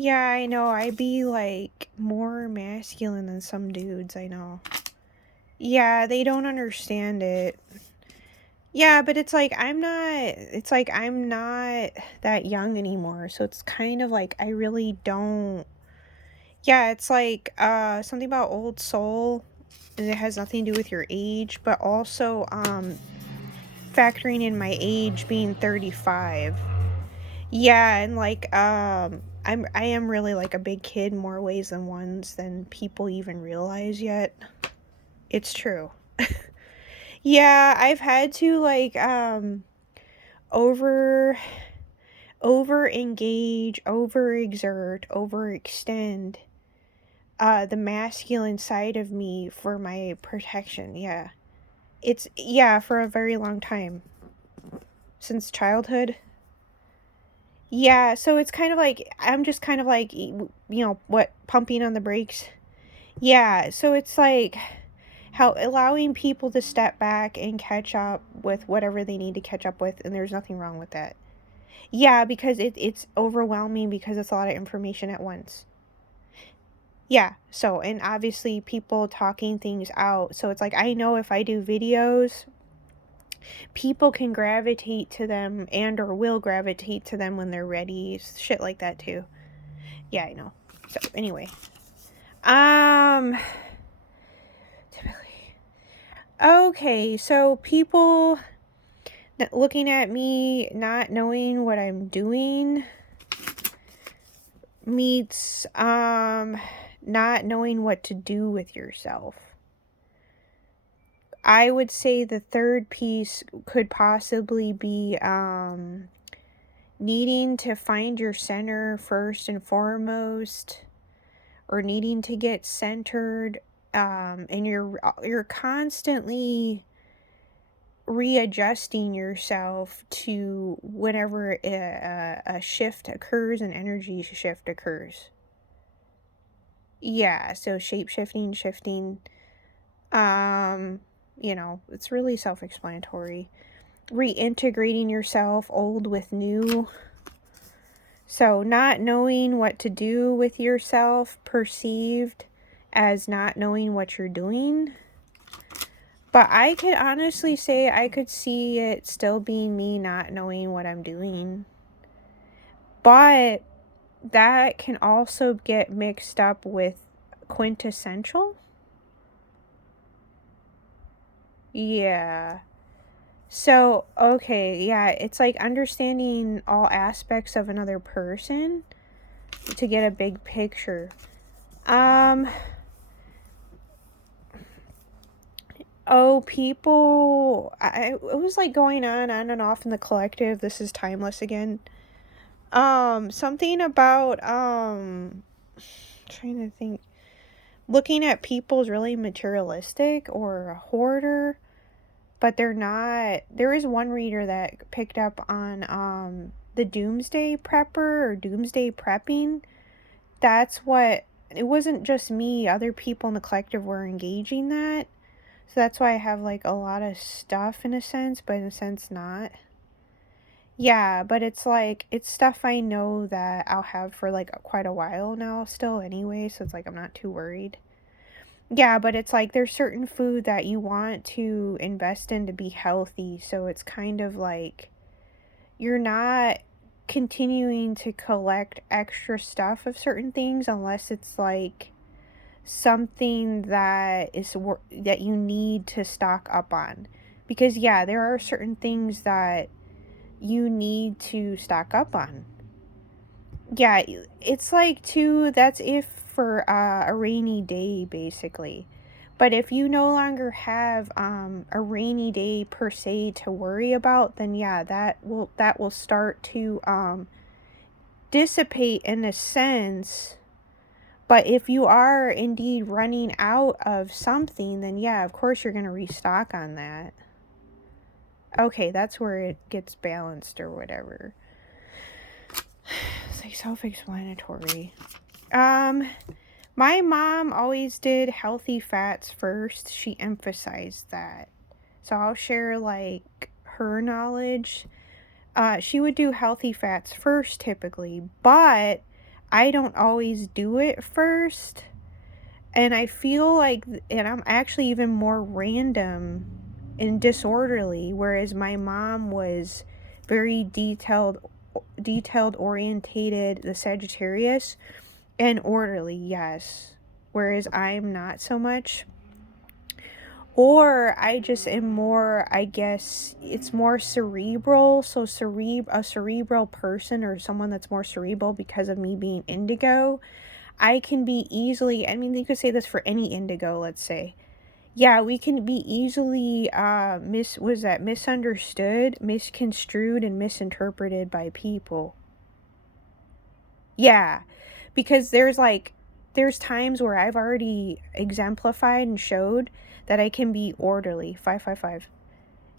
Yeah, I know. I be like more masculine than some dudes, I know. Yeah, they don't understand it. Yeah, but it's like I'm not that young anymore. So it's kind of like I really don't. Yeah, it's like something about old soul, and it has nothing to do with your age, but also factoring in my age being 35. Yeah, and like I am really like a big kid in more ways than ones than people even realize yet. It's true. Yeah, I've had to like over engage, overexert, overextend the masculine side of me for my protection. Yeah. Yeah, for a very long time. Since childhood. Yeah, so it's kind of like I'm just kind of like what, pumping on the brakes. Yeah, so it's like how allowing people to step back and catch up with whatever they need to catch up with, and there's nothing wrong with that. Yeah, because it's overwhelming because it's a lot of information at once. Yeah, so, and obviously people talking things out. So it's like I know if I do videos, people can gravitate to them and or will gravitate to them when they're ready. Shit like that too. Yeah, I know. So anyway. Um typically. Okay, so people looking at me not knowing what I'm doing meets not knowing what to do with yourself. I would say the third piece could possibly be needing to find your center first and foremost, or needing to get centered, and you're constantly readjusting yourself to whenever a shift occurs, an energy shift occurs. Yeah, so shape shifting, shifting. Um, it's really self-explanatory. Reintegrating yourself, old with new. So, not knowing what to do with yourself, perceived as not knowing what you're doing. But I could honestly say I could see it still being me not knowing what I'm doing. But that can also get mixed up with quintessential. Yeah. So, okay, yeah, it's like understanding all aspects of another person to get a big picture. Um, people, it was like going on and off in the collective. This is timeless again. Something about, trying to think, looking at people's really materialistic or a hoarder, but they're not. There is one reader that picked up on, the doomsday prepper or doomsday prepping. That's what, it wasn't just me, other people in the collective were engaging that. So that's why I have like a lot of stuff in a sense, but in a sense not. Yeah, but it's like it's stuff I know that I'll have for like quite a while now still anyway, so it's like I'm not too worried. Yeah, but it's like there's certain food that you want to invest in to be healthy, so it's kind of like you're not continuing to collect extra stuff of certain things unless it's like something that that you need to stock up on. Because yeah, there are certain things that you need to stock up on. Yeah, it's like too, that's if for a rainy day basically. But if you no longer have a rainy day per se to worry about, then yeah, that will start to dissipate in a sense. But if you are indeed running out of something, then yeah, of course you're going to restock on that. Okay, that's where it gets balanced or whatever. It's like self-explanatory. My mom always did healthy fats first. She emphasized that. So I'll share like her knowledge. She would do healthy fats first typically, but I don't always do it first. And I feel like, and I'm actually even more random and disorderly, whereas my mom was very detailed orientated, the Sagittarius, and orderly, yes. Whereas I'm not so much. Or I just am more, I guess, it's more cerebral. So a cerebral person, or someone that's more cerebral because of me being indigo, I can be easily, I mean, you could say this for any indigo, let's say. Yeah, we can be easily misunderstood, misconstrued, and misinterpreted by people. Yeah, because there's times where I've already exemplified and showed that I can be orderly. 555.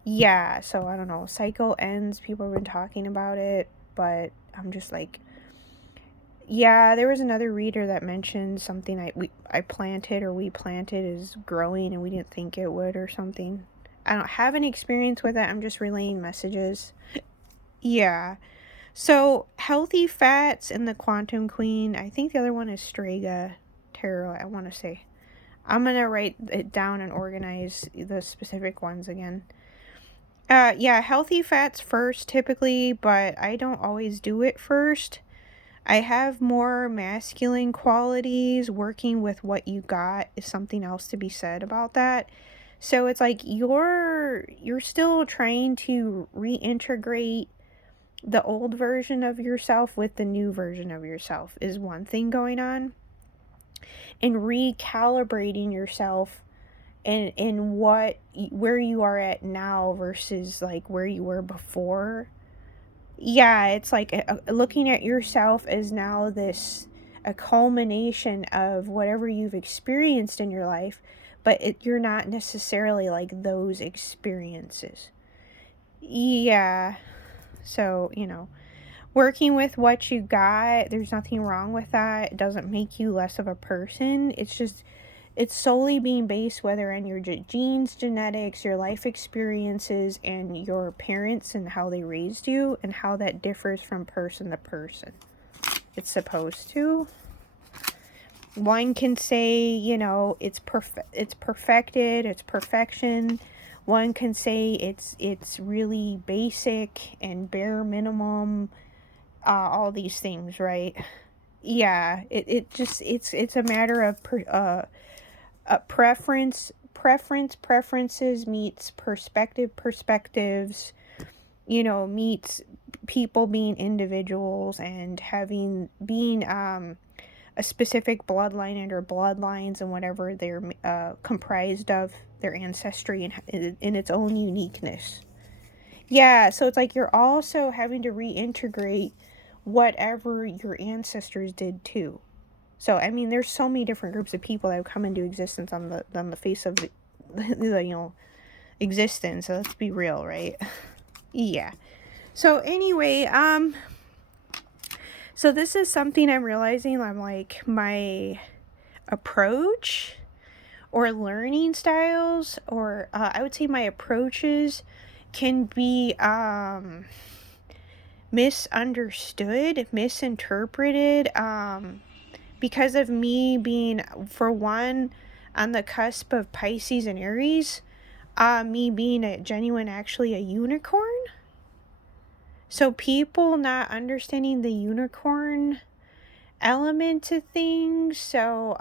Yeah, so I don't know. Cycle ends. People have been talking about it, but I'm just like, yeah. There was another reader that mentioned something I planted, or we planted, is growing, and we didn't think it would, or something. I don't have any experience with it. I'm just relaying messages. Yeah. So, healthy fats in the Quantum Queen. I think the other one is Strega Tarot, I want to say. I'm going to write it down and organize the specific ones again. Yeah, healthy fats first typically, but I don't always do it first. I have more masculine qualities. Working with what you got is something else to be said about that. So it's like you're still trying to reintegrate the old version of yourself with the new version of yourself is one thing going on, and recalibrating yourself in where you are at now versus like where you were before. Yeah, it's like looking at yourself as now this a culmination of whatever you've experienced in your life, but you're not necessarily like those experiences. Yeah. So, working with what you got, there's nothing wrong with that. It doesn't make you less of a person. It's solely being based whether on your genes, genetics, your life experiences, and your parents and how they raised you, and how that differs from person to person. It's supposed to. One can say, it's perfected, it's perfection. One can say it's really basic and bare minimum, all these things, right? Yeah, it's a matter of preferences meets perspectives, meets people being individuals and being a specific bloodline and or bloodlines and whatever they're comprised of, their ancestry in its own uniqueness. Yeah, so it's like you're also having to reintegrate whatever your ancestors did too. So I mean, there's so many different groups of people that have come into existence on the face of the existence. So let's be real, right? Yeah. So anyway, so this is something I'm realizing. I'm like, my approach or learning styles, or I would say my approaches can be misunderstood, misinterpreted, because of me being, for one, on the cusp of Pisces and Aries, me being actually a unicorn. So people not understanding the unicorn element to things. So,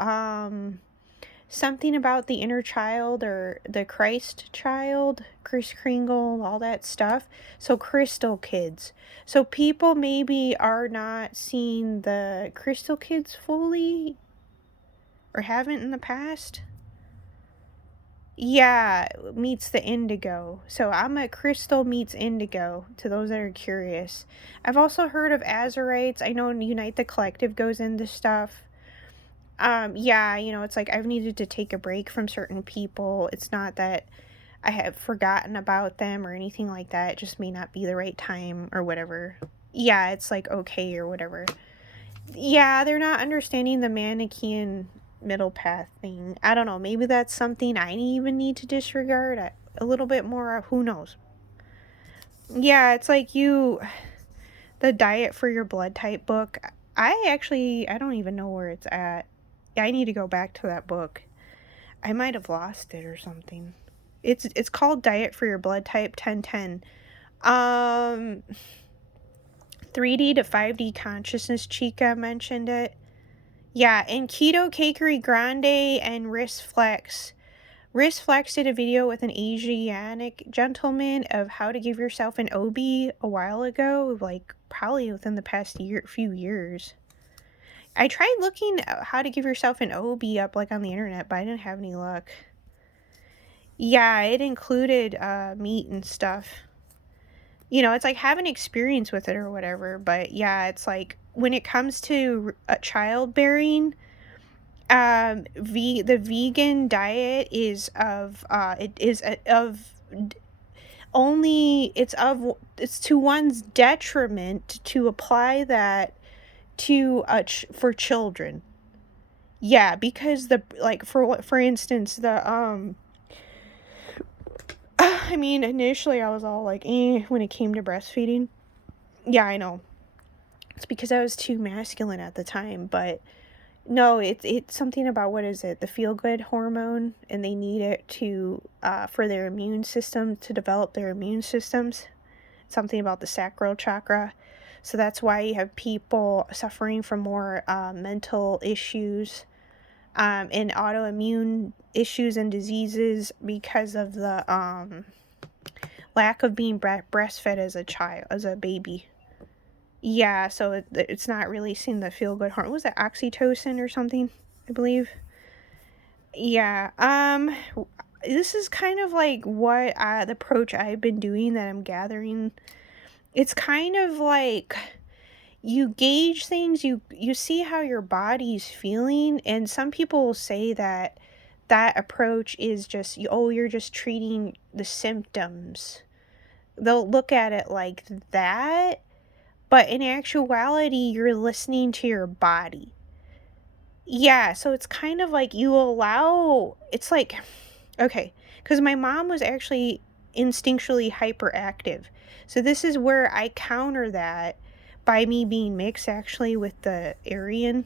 something about the inner child or the Christ child, Kris Kringle, all that stuff. So crystal kids. So people maybe are not seeing the crystal kids fully, or haven't in the past. Yeah, meets the indigo. So I'm a crystal meets indigo, to those that are curious. I've also heard of azurites. I know Unite the Collective goes into stuff. Yeah, it's like I've needed to take a break from certain people. It's not that I have forgotten about them or anything like that. It just may not be the right time or whatever. Yeah, it's like okay or whatever. Yeah, they're not understanding the Manichean middle path thing. I don't know. Maybe that's something I even need to disregard a little bit more. Who knows? Yeah, it's like the Diet for Your Blood Type book. I don't even know where it's at. I need to go back to that book. I might have lost it or something. It's called Diet for Your Blood Type 1010. Um 3D to 5D Consciousness, Chica mentioned it. Yeah, and Keto Cakery Grande and Wrist Flex. Wrist Flex did a video with an Asiatic gentleman of how to give yourself an OB a while ago, like probably within the past few years. I tried looking at how to give yourself an OB up like on the internet, but I didn't have any luck. Yeah, it included meat and stuff. You know, it's like having experience with it or whatever, but yeah, it's like when it comes to childbearing, the vegan diet is of only it's to one's detriment to apply that to for children. Yeah, because the like for instance the I mean, initially I was all like when it came to breastfeeding. Yeah, I know. It's because I was too masculine at the time, but no, it's something about, what is it? The feel good hormone, and they need it to for their immune system, to develop their immune systems. Something about the sacral chakra. So that's why you have people suffering from more mental issues and autoimmune issues and diseases because of the lack of being breastfed as a baby. Yeah, so it's not releasing the feel good hormone. Was it oxytocin or something? I believe. Yeah. This is kind of like what the approach I've been doing that I'm gathering. It's kind of like you gauge things, you see how your body's feeling, and some people will say that approach is just you're just treating the symptoms. They'll look at it like that, but in actuality you're listening to your body. Yeah, so it's kind of like it's like, okay, because my mom was actually instinctually hyperactive. So this is where I counter that by me being mixed actually with the Aryan.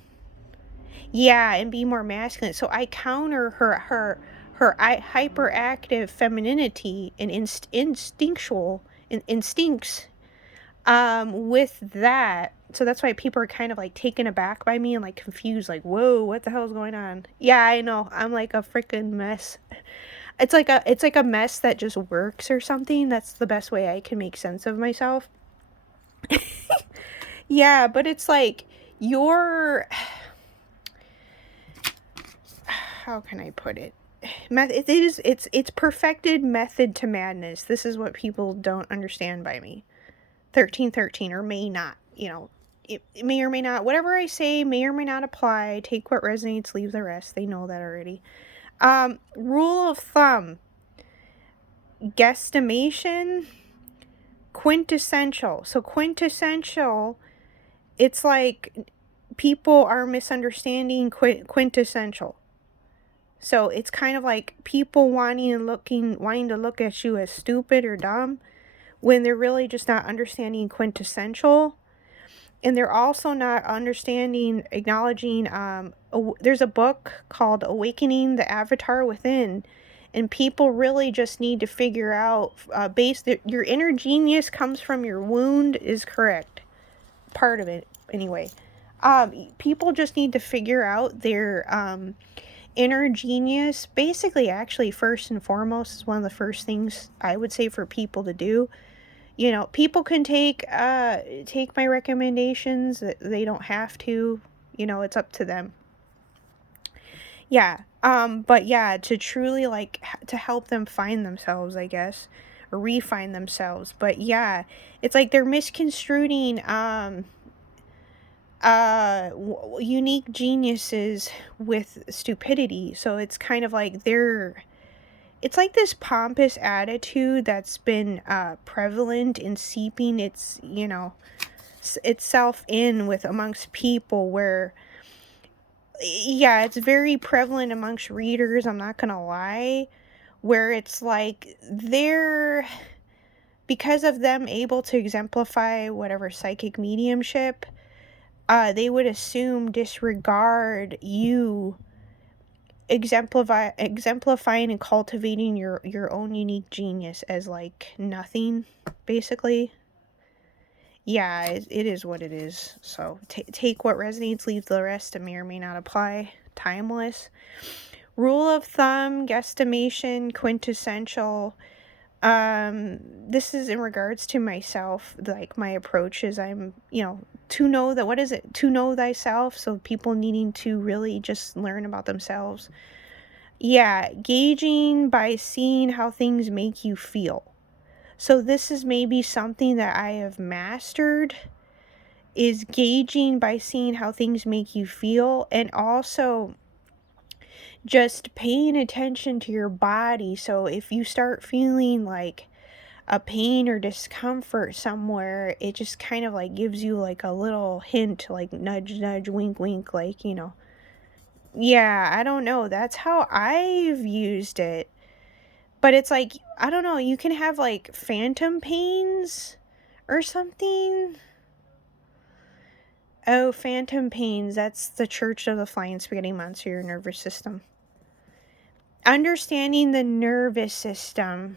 Yeah, and be more masculine. So I counter her hyperactive femininity and instinctual instincts with that. So that's why people are kind of like taken aback by me and like confused, like, whoa, what the hell is going on? Yeah, I know. I'm like a freaking mess. It's like a mess that just works or something. That's the best way I can make sense of myself. Yeah, but it's like your how can I put it? It's perfected method to madness. This is what people don't understand by me. 1313, or may not, it may or may not, whatever I say may or may not apply. Take what resonates, leave the rest. They know that already. Rule of thumb: guesstimation, quintessential. So quintessential, it's like people are misunderstanding quintessential. So it's kind of like people wanting to look at you as stupid or dumb when they're really just not understanding quintessential. And they're also not acknowledging, there's a book called Awakening the Avatar Within, and people really just need to figure out, your inner genius comes from your wound is correct. Part of it, anyway. People just need to figure out their inner genius. Basically, actually, first and foremost, is one of the first things I would say for people to do. People can take my recommendations. They don't have to. It's up to them. Yeah. But yeah, to truly to help them find themselves, I guess, or refine themselves. But yeah, it's like they're misconstruing unique geniuses with stupidity. So it's kind of like it's like this pompous attitude that's been prevalent in seeping itself in with amongst people, where yeah, it's very prevalent amongst readers, I'm not gonna lie, where it's like because of them able to exemplify whatever psychic mediumship, they would assume, disregard you exemplifying and cultivating your own unique genius as like nothing, basically. Yeah, it is what it is. So take what resonates, leave the rest. It may or may not apply. Timeless. Rule of thumb, guesstimation, quintessential. This is in regards to myself, like my approach is I'm, to know that, what is it? To know thyself. So people needing to really just learn about themselves. Yeah, gauging by seeing how things make you feel. So this is maybe something that I have mastered, is gauging by seeing how things make you feel, and also just paying attention to your body. So if you start feeling like a pain or discomfort somewhere, it just kind of like gives you like a little hint, like nudge, nudge, wink, wink, like, Yeah, I don't know. That's how I've used it. But it's like, I don't know, you can have like phantom pains or something. Oh, phantom pains. That's the Church of the Flying Spaghetti Monster, your nervous system. Understanding the nervous system.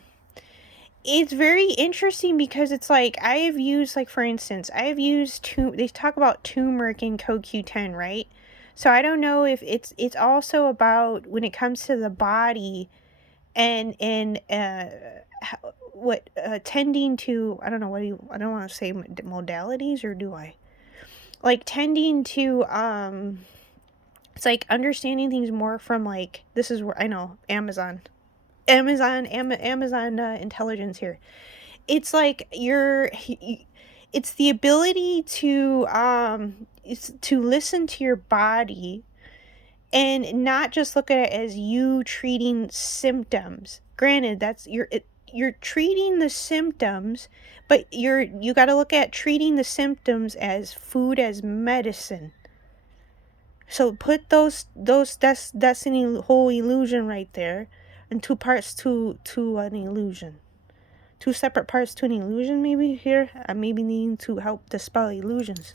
It's very interesting because it's like, I have used, like, for instance, I have used, they talk about turmeric in CoQ10, right? So I don't know if it's also about when it comes to the body and what tending to, I don't know, I don't want to say modalities, or do I? Like tending to it's like understanding things more from, like, this is where I know Amazon intelligence here. It's like it's the ability to it's to listen to your body and not just look at it as you treating symptoms. Granted, that's you're treating the symptoms, but you got to look at treating the symptoms as food, as medicine. So put that's an whole illusion right there, and two parts to an illusion. Two separate parts to an illusion, maybe here. I maybe needing to help dispel illusions.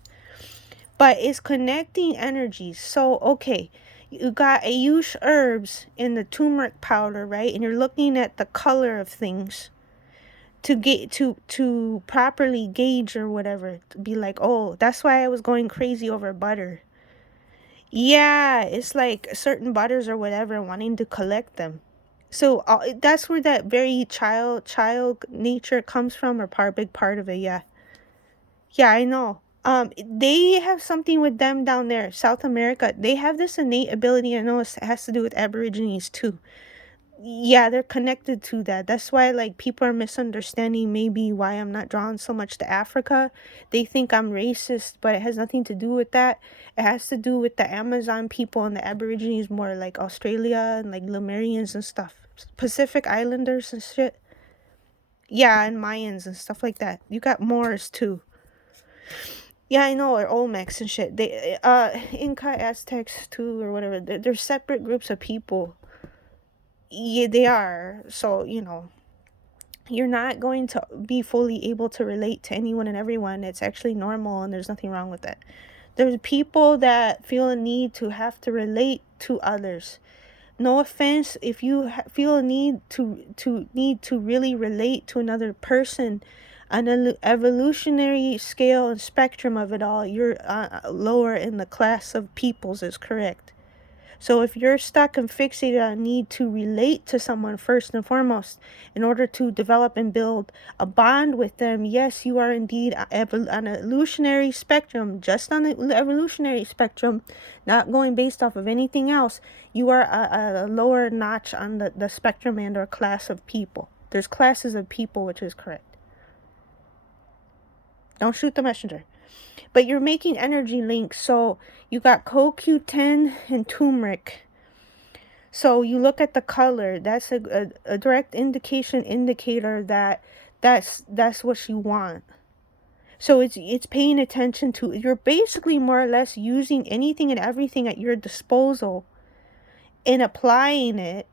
But it's connecting energies. So, okay, you got Ayush herbs in the turmeric powder, right? And you're looking at the color of things to get to properly gauge or whatever. To be like, oh, that's why I was going crazy over butter. Yeah, it's like certain butters or whatever, wanting to collect them. So that's where that very child nature comes from, or big part of it. Yeah, yeah, I know. They have something with them down there, South America. They have this innate ability. I know it has to do with Aborigines too. Yeah, they're connected to that. That's why, like, people are misunderstanding maybe why I'm not drawn so much to Africa. They think I'm racist, but it has nothing to do with that. It has to do with the Amazon people and the Aborigines, more like Australia and like Lemurians and stuff. Pacific Islanders and shit. Yeah, and Mayans and stuff like that. You got Moors too. Yeah, I know, or Olmecs and shit. They Inca, Aztecs too, or whatever. They're separate groups of people. Yeah, they are. So, you're not going to be fully able to relate to anyone and everyone. It's actually normal, and there's nothing wrong with that. There's people that feel a need to have to relate to others. No offense, if you feel a need to really relate to another person on an evolutionary scale and spectrum of it all, you're lower in the class of peoples, is correct. So if you're stuck and fixated on need to relate to someone first and foremost in order to develop and build a bond with them, yes, you are indeed on an evolutionary spectrum, just on the evolutionary spectrum, not going based off of anything else. You are a lower notch on the spectrum and or class of people. There's classes of people, which is correct. Don't shoot the messenger. But you're making energy links. So you got CoQ10 and turmeric. So you look at the color. That's a direct indicator that that's what you want. So it's paying attention to. You're basically more or less using anything and everything at your disposal and applying it.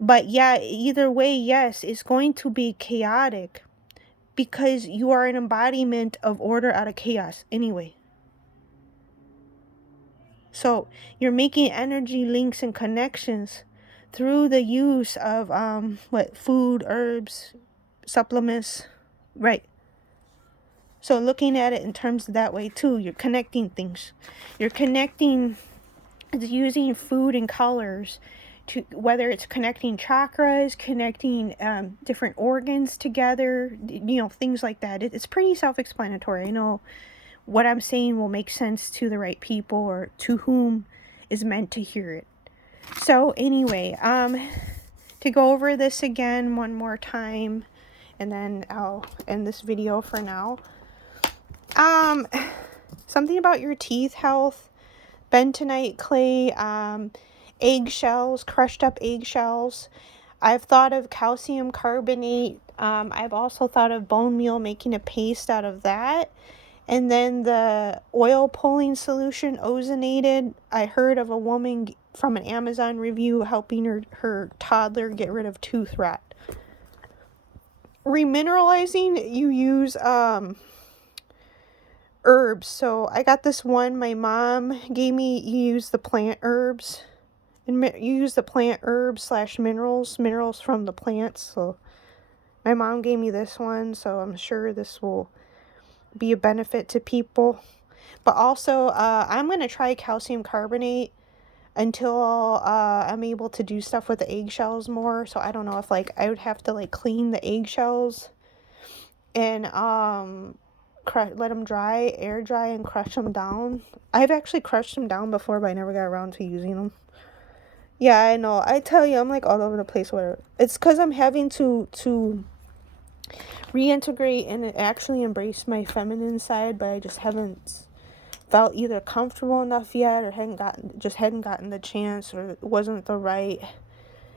But yeah, either way, yes, it's going to be chaotic because you are an embodiment of order out of chaos anyway. So you're making energy links and connections through the use of food, herbs, supplements, right? So looking at it in terms of that way too, you're connecting things. You're connecting, using food and colors to, whether it's connecting chakras, connecting different organs together, things like that. It's pretty self-explanatory. I know what I'm saying will make sense to the right people, or to whom is meant to hear it. So anyway, to go over this again one more time, and then I'll end this video for now. Something about your teeth health, bentonite clay, eggshells, crushed up eggshells. I've thought of calcium carbonate. I've also thought of bone meal, making a paste out of that. And then the oil pulling solution, ozonated. I heard of a woman from an Amazon review helping her toddler get rid of tooth rot. Remineralizing, you use herbs. So I got this one my mom gave me. You use the plant herbs, and you use the plant herbs / minerals from the plants. So my mom gave me this one, so I'm sure this will be a benefit to people. But also I'm going to try calcium carbonate until I'm able to do stuff with the eggshells more. So I don't know if I would have to clean the eggshells and let them dry, air dry, and crush them down. I've actually crushed them down before, but I never got around to using them. Yeah, I know. I tell you, I'm all over the place. Where it's because I'm having to reintegrate and actually embrace my feminine side, but I just haven't felt either comfortable enough yet, or hadn't gotten the chance, or it wasn't the right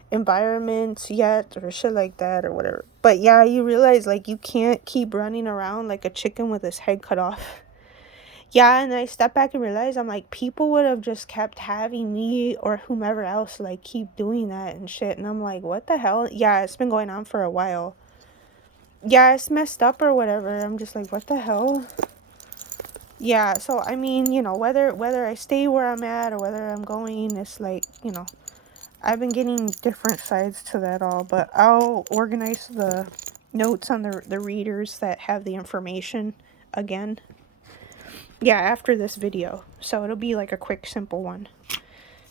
environment yet, or shit like that, or whatever. But yeah, you realize you can't keep running around like a chicken with his head cut off. Yeah, and I step back and realize I'm people would have just kept having me or whomever else keep doing that and shit, and I'm what the hell? Yeah, it's been going on for a while. Yeah, it's messed up or whatever. I'm just what the hell? Yeah, so I mean, whether I stay where I'm at or whether I'm going, it's I've been getting different sides to that all, but I'll organize the notes on the readers that have the information again. Yeah, after this video. So it'll be a quick, simple one.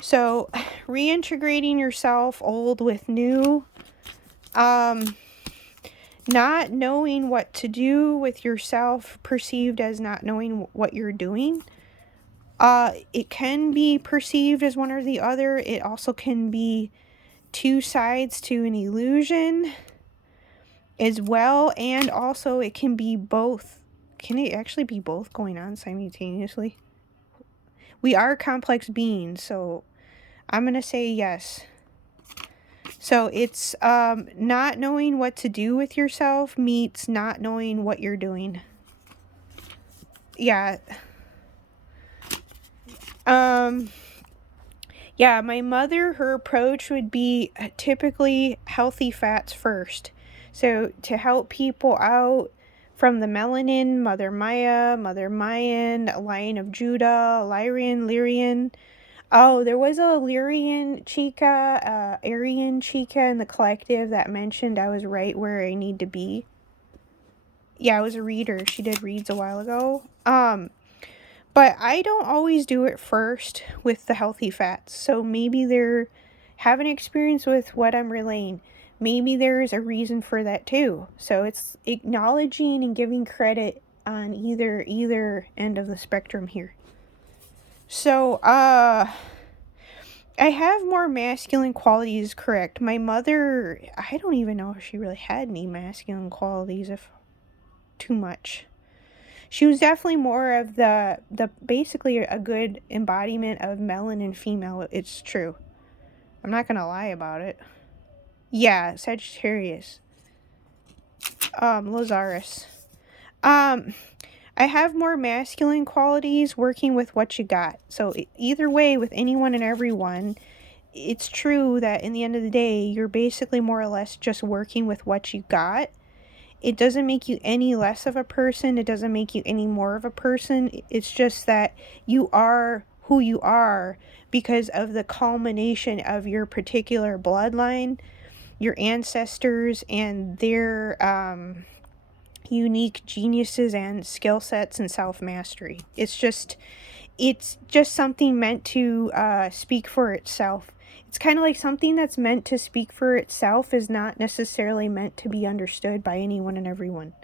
So, reintegrating yourself, old with new. Not knowing what to do with yourself, perceived as not knowing what you're doing. It can be perceived as one or the other. It also can be two sides to an illusion as well. And also it can be both. Can it actually be both going on simultaneously? We are complex beings, so I'm going to say yes. So it's not knowing what to do with yourself meets not knowing what you're doing. Yeah. Yeah, my mother, her approach would be typically healthy fats first. So to help people out from the melanin, Mother Maya, Mother Mayan, Lion of Judah, Lyrian. Oh, there was a Lyrian chica, Aryan chica in the collective that mentioned I was right where I need to be. Yeah, I was a reader. She did reads a while ago. But I don't always do it first with the healthy fats. So maybe they're having experience with what I'm relaying. Maybe there's a reason for that too. So it's acknowledging and giving credit on either end of the spectrum here. So, I have more masculine qualities, correct. My mother, I don't even know if she really had any masculine qualities, if too much. She was definitely more of the basically a good embodiment of melanin female. It's true. I'm not going to lie about it. Yeah, Sagittarius. Lazarus. I have more masculine qualities working with what you got. So either way, with anyone and everyone, it's true that in the end of the day, you're basically more or less just working with what you got. It doesn't make you any less of a person. It doesn't make you any more of a person. It's just that you are who you are because of the culmination of your particular bloodline, your ancestors, and their unique geniuses and skill sets and self-mastery. It's just something meant to speak for itself. It's kind of like something that's meant to speak for itself is not necessarily meant to be understood by anyone and everyone.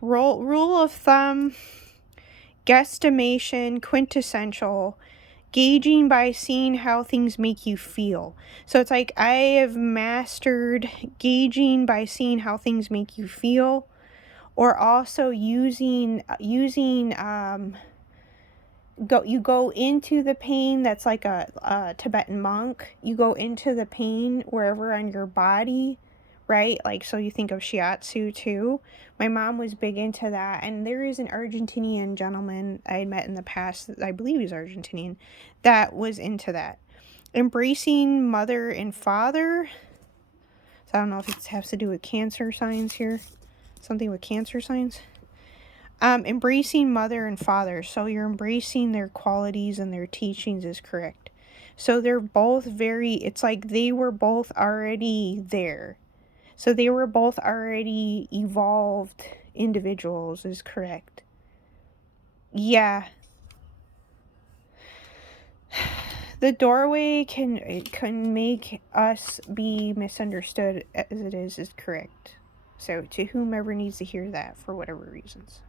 Rule of thumb, guesstimation, quintessential, gauging by seeing how things make you feel. So it's like I have mastered gauging by seeing how things make you feel, or also using you go into the pain. That's like a Tibetan monk. You go into the pain wherever on your body, right? Like, so you think of shiatsu too. My mom was big into that, and there is an Argentinian gentleman I had met in the past, I believe he's Argentinian, that was into that. Embracing mother and father. So I don't know if it has to do with cancer signs here. Something with cancer signs. Embracing mother and father. So you're embracing their qualities and their teachings is correct. So they're both it's like they were both already there. So they were both already evolved individuals is correct. Yeah. The doorway can make us be misunderstood as it is correct. So to whomever needs to hear that for whatever reasons.